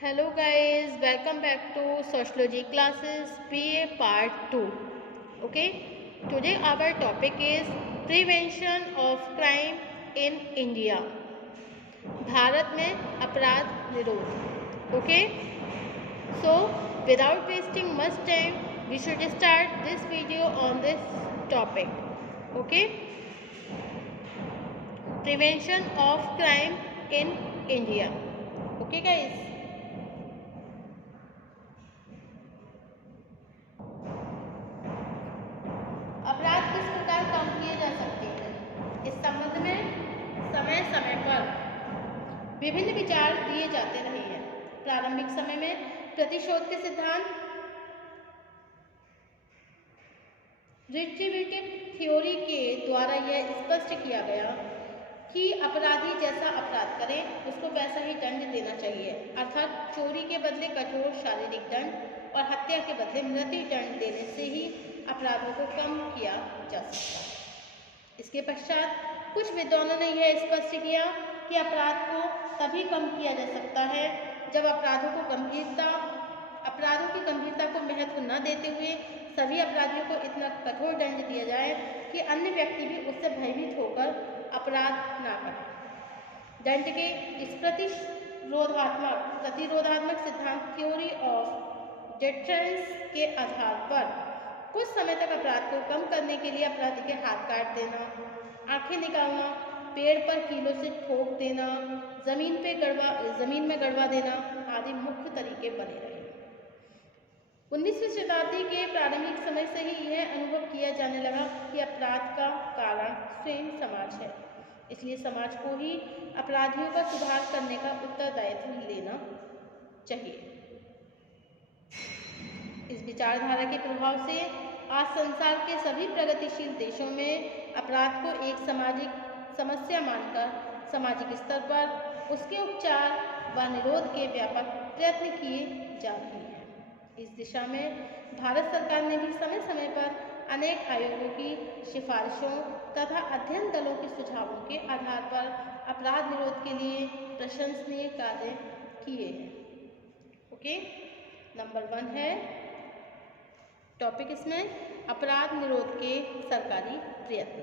Hello guys, welcome back to Sociology classes PA part 2. Okay, today our topic is prevention of crime in India. Bharat में अपराध निरोध. Okay, so without wasting much time, we should start this video on this topic. Okay, prevention of crime in India. Okay guys. अपराध किस प्रकार कम किए जा सकते हैं, इस संबंध में समय समय पर विभिन्न विचार दिए जाते रहे हैं। प्रारंभिक समय में प्रतिशोध के सिद्धांत रिट्रीब्यूटिव थ्योरी के द्वारा यह स्पष्ट किया गया कि अपराधी जैसा अपराध करे उसको वैसा ही दंड देना चाहिए, अर्थात चोरी के बदले कठोर शारीरिक दंड और हत्या के बदले मृत्यु दंड देने से ही अपराधों को कम किया जा सकता है। इसके पश्चात कुछ विद्वानों ने यह स्पष्ट किया कि अपराध को तभी कम किया जा सकता है जब अपराधों की गंभीरता को महत्व न देते हुए सभी अपराधियों को इतना कठोर दंड दिया जाए कि अन्य व्यक्ति भी उससे भयभीत होकर अपराध न करें। दंड के इस प्रतिरोधात्मक सिद्धांत थ्योरी ऑफ डिटरेंस के आधार पर कुछ समय तक अपराध को कम करने के लिए अपराधी के हाथ काट देना, आंखें निकालना, पेड़ पर कीलों से ठोक देना, जमीन में गड़वा देना आदि मुख्य तरीके बने रहे। 19वीं शताब्दी के प्रारंभिक समय से ही यह अनुभव किया जाने लगा कि अपराध का कारण स्वयं समाज है, इसलिए समाज को ही अपराधियों का सुधार करने का उत्तरदायित्व लेना चाहिए। इस विचारधारा के प्रभाव से आज संसार के सभी प्रगतिशील देशों में अपराध को एक सामाजिक समस्या मानकर सामाजिक स्तर पर उसके उपचार व निरोध के व्यापक प्रयत्न किए जा रहे हैं। इस दिशा में भारत सरकार ने भी समय समय पर अनेक आयोगों की सिफारिशों तथा अध्ययन दलों के सुझावों के आधार पर अपराध निरोध के लिए प्रशंसनीय कार्य किए हैं। ओके, नंबर 1 है टॉपिक इसमें अपराध निरोध के सरकारी प्रयत्न।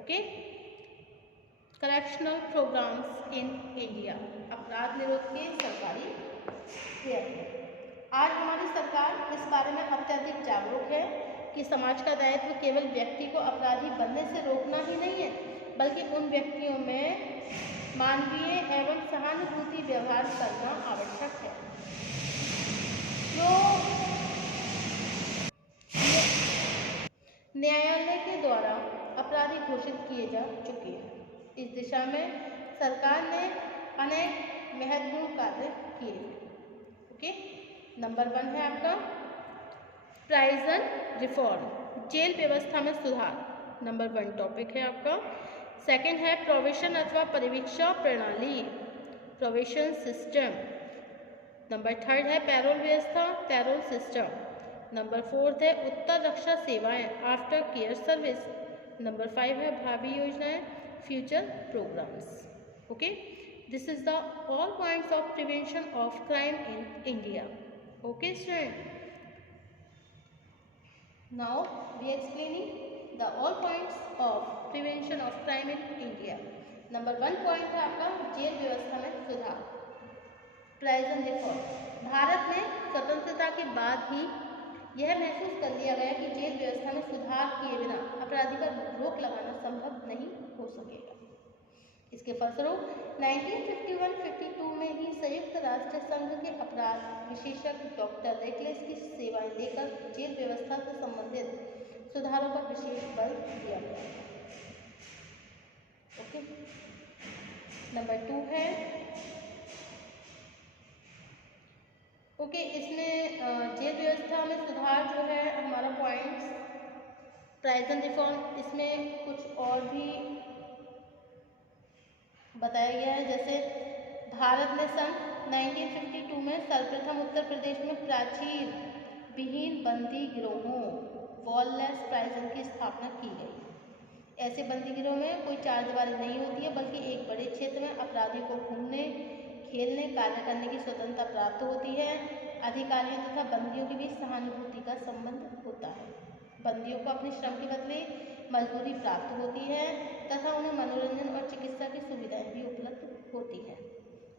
Okay, correctional programmes in India, अपराध निरोध के सरकारी प्रयत्न। आज हमारी सरकार इस बारे में अत्यधिक जागरूक है कि समाज का दायित्व केवल व्यक्ति को अपराधी बनने से रोकना ही नहीं है, बल्कि उन व्यक्तियों में मानवीय एवं सहानुभूति व्यवहार करना आवश्यक है जो न्यायालय के द्वारा अपराधी घोषित किए जा चुके हैं। इस दिशा में सरकार ने अनेक महत्वपूर्ण कार्य किए हैं। ओके, नंबर 1 है आपका प्राइजन रिफॉर्म, जेल व्यवस्था में सुधार, नंबर 1 टॉपिक है आपका। सेकंड है प्रोबेशन अथवा परिवीक्षा प्रणाली, प्रोबेशन सिस्टम। नंबर 3 है पैरोल व्यवस्था, पैरोल सिस्टम। नंबर 4 है उत्तर रक्षा सेवाएं, आफ्टर केयर सर्विस। नंबर 5 है भावी योजनाएं, future programmes. Okay, this is the all points of prevention of crime in India. Okay student, now we explaining the all points of prevention of crime in India. Number 1 point है आपका jail व्यवस्था में सुधार, प्राइजन reform. Bharat में स्वतंत्रता के बाद ही यह महसूस कर लिया गया कि जेल व्यवस्था में सुधार किए बिना अपराधी पर रोक लगाना संभव नहीं हो सकेगा। इसके फलस्वरूप 1951-52 में ही संयुक्त राष्ट्र संघ के अपराध विशेषज्ञ डॉक्टर रेकलेस की सेवाएं लेकर जेल व्यवस्था से संबंधित सुधारों पर विशेष बल दिया गया। ओके, नंबर 2 है इसमें जेल व्यवस्था में सुधार जो है हमारा पॉइंट्स प्राइजन रिफॉर्म, इसमें कुछ और भी बताया गया है। जैसे भारत ने सन 1952 में सर्वप्रथम उत्तर प्रदेश में प्राचीर विहीन बंदी गिरोहों वॉललेस प्राइजन की स्थापना की गई। ऐसे बंदी गिरोह में कोई चार दीवारी नहीं होती है, बल्कि एक बड़े क्षेत्र में अपराधियों को घूमने खेलने कार्य करने की स्वतंत्रता प्राप्त होती है। अधिकारियों तथा बंदियों के बीच सहानुभूति का संबंध होता है। बंदियों को अपने श्रम के बदले मजदूरी प्राप्त होती है तथा उन्हें मनोरंजन और चिकित्सा की सुविधाएं भी उपलब्ध होती है।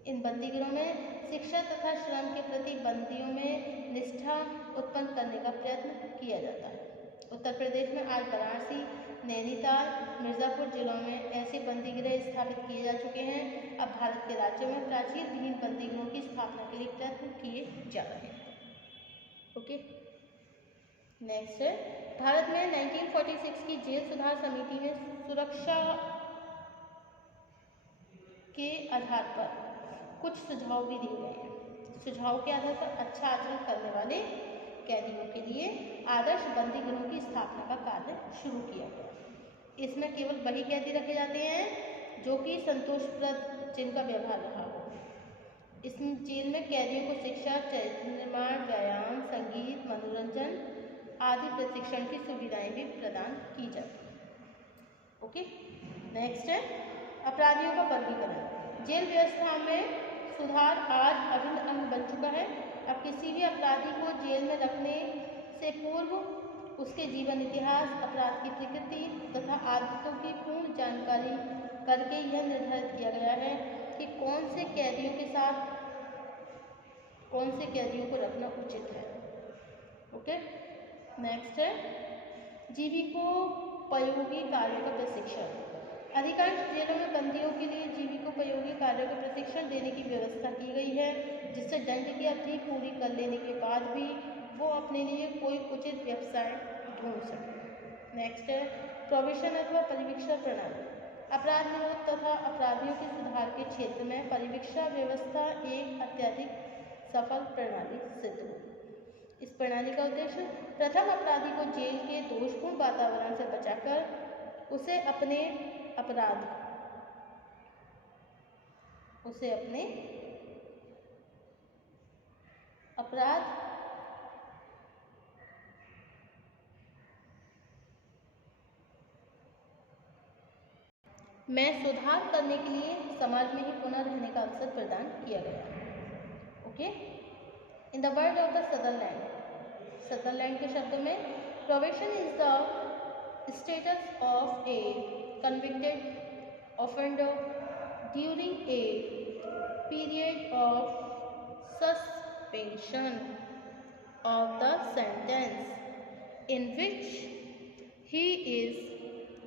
इन बंदीगृहों में शिक्षा तथा श्रम के प्रति बंदियों में निष्ठा उत्पन्न करने का प्रयत्न किया जाता है। उत्तर प्रदेश में आज वाराणसी, नैनीताल, मिर्ज़ापुर जिलों में ऐसे बंदीगृह स्थापित किए जा चुके हैं। अब भारत के राज्यों में प्राचीन विहीन बंदीगृहों की स्थापना के लिए प्रयत्न किए जा रहे हैं। ओके, नेक्स्ट है भारत में 1946 की जेल सुधार समिति में सुरक्षा के आधार पर कुछ सुझाव भी दिए गए हैं। सुझाव के आधार पर अच्छा आचरण करने वाले कैदियों के लिए आदर्श बंदीगृहों की स्थापना का कार्य शुरू किया गया। इसमें केवल वही कैदी रखे जाते हैं जो कि संतोषप्रद जिनका व्यवहार रहा हो। इस जेल में कैदियों को शिक्षा, चरित्र निर्माण, व्यायाम, संगीत, मनोरंजन आदि प्रशिक्षण की सुविधाएं भी प्रदान की जाती हैं। ओके, नेक्स्ट है अपराधियों का वर्गीकरण। जेल व्यवस्था में सुधार आज अभिन्न अंग बन चुका है। अब किसी भी अपराधी को जेल में रखने से पूर्व उसके जीवन इतिहास, अपराध की प्रकृति तथा आदतों की पूर्ण जानकारी करके यह निर्धारित किया गया है कि कौन से कैदियों के साथ कौन से कैदियों को रखना उचित है। ओके, नेक्स्ट है जीविकोपयोगी कार्यों का प्रशिक्षण। अधिकांश जेलों में बंदियों के लिए जीविकोपयोगी कार्यों का प्रशिक्षण देने की व्यवस्था की गई है, जिससे दंड की अवधि पूरी कर लेने के बाद भी वो अपने लिए कोई उचित व्यवसाय ढूंढ सके। नेक्स्ट है प्रोबेशन अथवा परिवीक्षा प्रणाली। अपराध निरोध तथा अपराधियों के सुधार के क्षेत्र में परिवीक्षा व्यवस्था एक अत्यधिक सफल प्रणाली सिद्ध हुई। इस प्रणाली का उद्देश्य प्रथम अपराधी को जेल के दोषपूर्ण वातावरण से बचाकर उसे अपने अपराध में सुधार करने के लिए समाज में ही पुनः रहने का अवसर प्रदान किया गया। Okay, in the word of the Sutherland के शब्दों में probation is the status of A convicted offender during a period of suspension of the sentence in which he is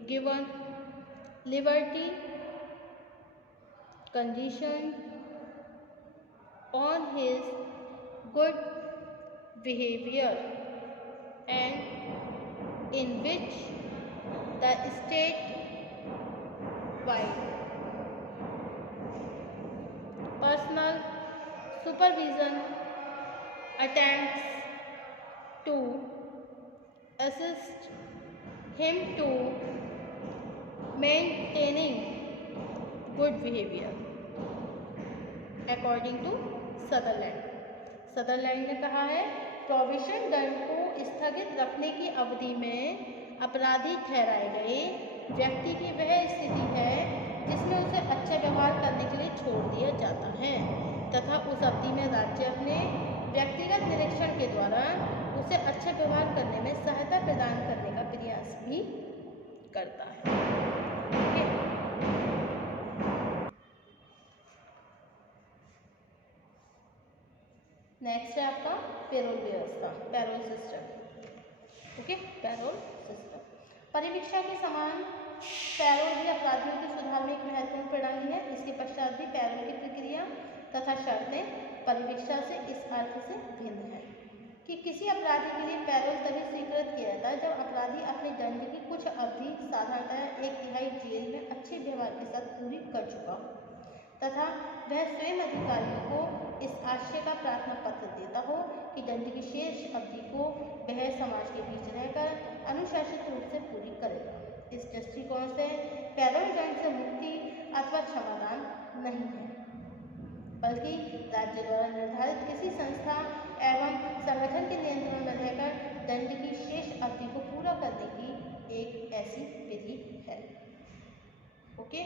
given liberty conditioned on his good behavior and in which the state wide personal supervision attempts to assist him to maintaining good behavior according to Sutherland ने कहा है probation दंड को स्थगित रखने की अवधि में अपराधी ठहराए गए व्यक्ति की वह स्थिति है जिसमें उसे अच्छा व्यवहार करने के लिए छोड़ दिया जाता है तथा उस अवधि में राज्य अपने व्यक्तिगत निरीक्षण के द्वारा उसे अच्छा व्यवहार करने में सहायता प्रदान करने का प्रयास भी करता है। नेक्स्ट है आपका पेरोल व्यवस्था, parole system. Okay, parole system परिवीक्षा के समान पैरोल भी अपराधियों के सुधार में एक महत्वपूर्ण प्रणाली है। इसके पश्चात भी पैरोल की प्रक्रिया तथा शर्तें परिवीक्षा से इस अर्थ से भिन्न है कि किसी अपराधी के लिए पैरोल तभी स्वीकृत किया जाता है जब अपराधी अपने दंड की कुछ अवधि साधारणतः 1/3 जेल में अच्छे व्यवहार के साथ पूरी कर चुका हो तथा वह स्वयं अधिकारियों को इस आशय का प्रार्थना पत्र देता हो कि दंड की शेष अवधि को वह समाज के बीच रहकर अनुशासित रूप से पूरी करेगा। इस दृष्टिकोण से पैरोल दंड से मुक्ति अथवा क्षमादान नहीं है, बल्कि राज्य द्वारा निर्धारित किसी संस्था एवं संगठन के नियंत्रण में रहकर दंड की शेष अवधि को पूरा करने की एक ऐसी विधि है। Okay,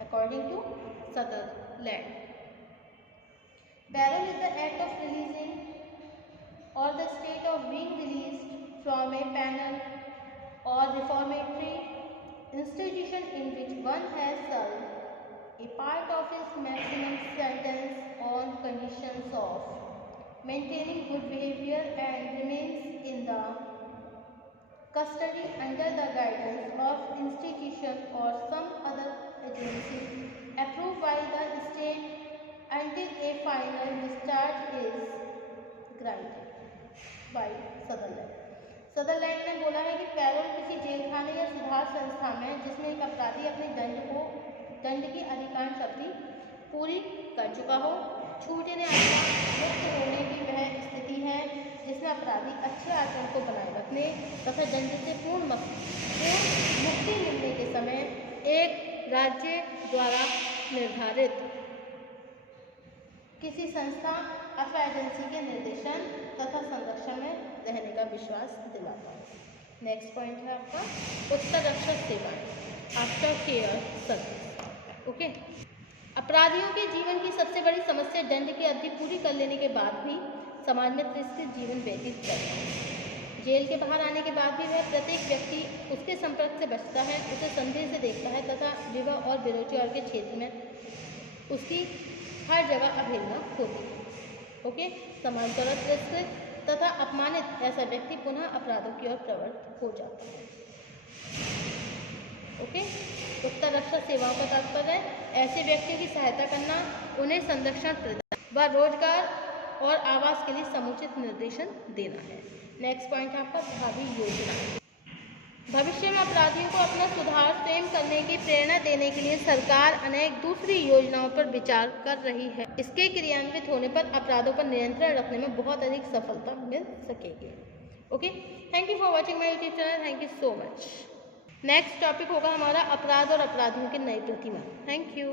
according to Sutherland. Parole is the act of releasing or the state of being released from a penal or reformatory institution in which one has served a part of his maximum sentence on conditions of maintaining good behavior and remains in the custody under the guidance of institution or some other agency approved by the state until a final discharge is granted by Sutherland. Sutherland ने बोला है कि payroll किसी jail खाने या सुधार संस्था में जिसमें एक अपराधी अपने दंड की अधिकांश अवधि पूरी कर चुका हो, छूटने अथवा मुक्त होने की वह स्थिति है जिसमें अपराधी अच्छे आचरण को बनाए रखने तथा दंड से पूर्ण मुक्ति मिलने के समय एक राज्य द्वारा निर्धारित किसी संस्था अथवा एजेंसी के निर्देशन तथा संरक्षण में रहने का विश्वास दिलाता है। नेक्स्ट पॉइंट है आपका उत्तर रक्षक सेवाएं, आफ्टर केयर सर्विस। ओके, अपराधियों के जीवन की सबसे बड़ी समस्या दंड की अवधि पूरी कर लेने के बाद भी समाज में तिरस्कृत जीवन व्यतीत करना है। जेल के बाहर आने के बाद भी वह प्रत्येक व्यक्ति उसके संपर्क से बचता है, उसे संदेह से देखता है तथा विवाह और बेरोजगार के क्षेत्र में उसकी हर जगह अवहेलना होती है। ओके, समांतर तिरस्कृत तथा अपमानित ऐसा व्यक्ति पुनः अपराधों की ओर प्रवृत्त हो जाता है। ओके, उत्तर रक्षक सेवाओं का तात्पर्य है ऐसे व्यक्तियों की सहायता करना, उन्हें संरक्षण प्रदान व रोजगार और आवास के लिए समुचित निर्देशन देना है। नेक्स्ट पॉइंट है आपका भावी योजना। भविष्य में अपराधियों को अपना सुधार स्वयं करने की प्रेरणा देने के लिए सरकार अनेक दूसरी योजनाओं पर विचार कर रही है। इसके क्रियान्वित होने पर अपराधों पर नियंत्रण रखने में बहुत अधिक सफलता मिल सकेगी। Okay, thank you for watching my YouTube channel. Thank you so much. Next topic होगा हमारा अपराध और अपराधियों की नई प्रतिमा। Thank you.